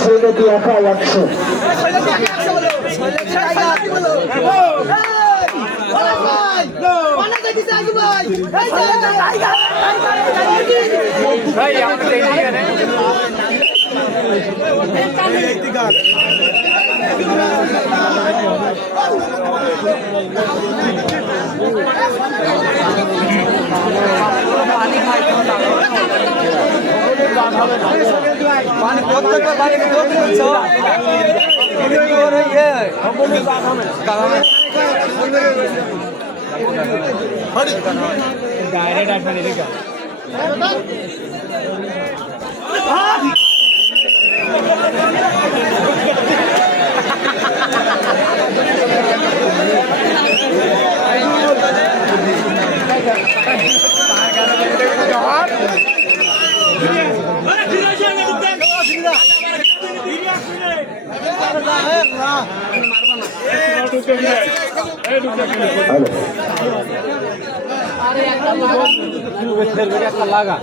সৈনতি একা 100। डायरेक्ट आठ बजे का লাগা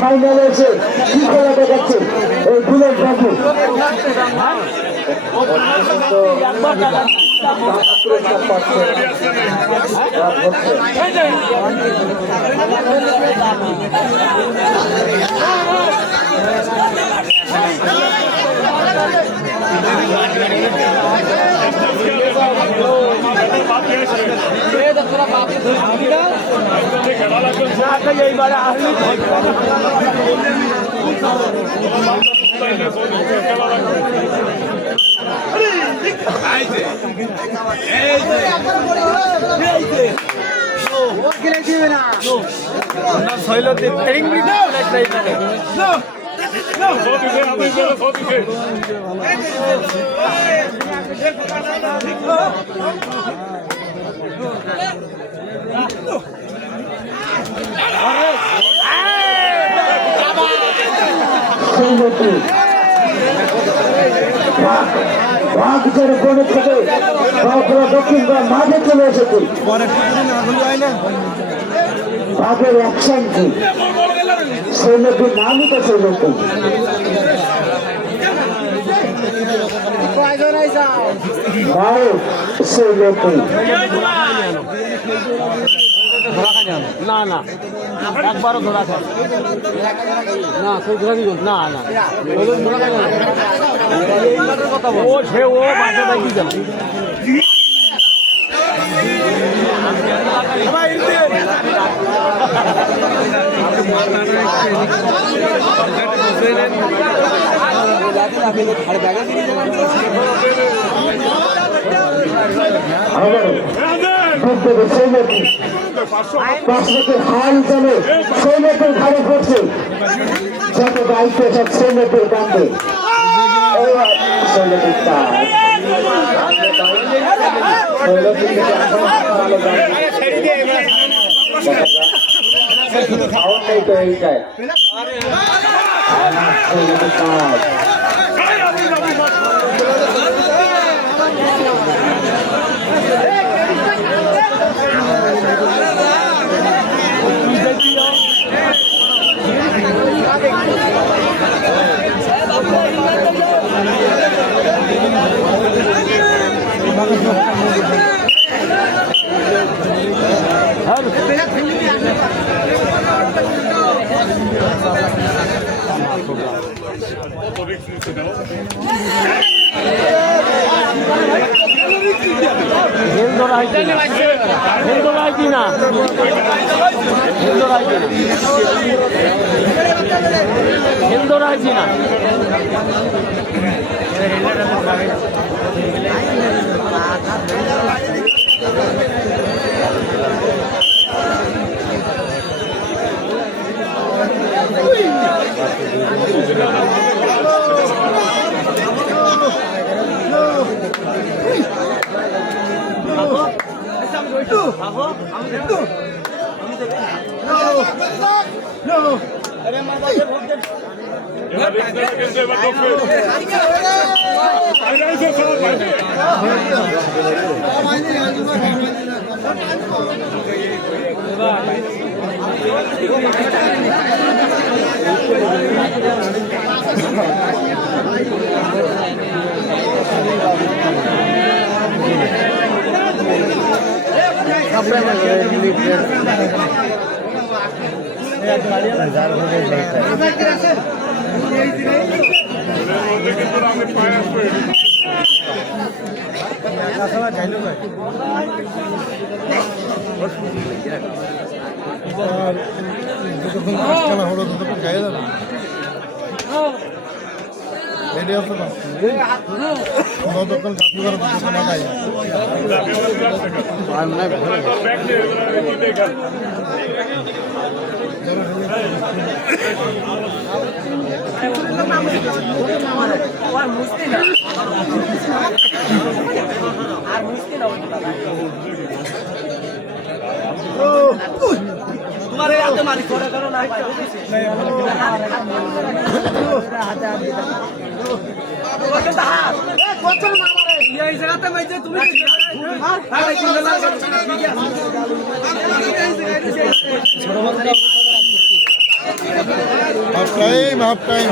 ফাইনালে এসে কি খেলা দেখাচ্ছে এই বুলেট বাবু। মাঝে চলে এসেছে বাঘের অ্যাকশন কি সৈন্যটির নামই তো সৈন্যটি সৈন্যটি না না একবারও ধরা খায় না সেই ধরা দিল না না কথা ও সে ও বাসা দেখি গেল হাল হিসাবে সৈন্যদের ঘাড়ে পড়ছে যত দায়িত্ব সব সৈন্যদের কান্দে খাওয়ার নেই তো এইটাই ধরা হয়েছে হিন্দু রায় কিনা হিন্দু রায় কিনা হিন্দু রায় কিনা তোমার এই হাতে মারি করে করো না ভাই এই জায়গাতে ভাই যে তুমি হাফ টাইম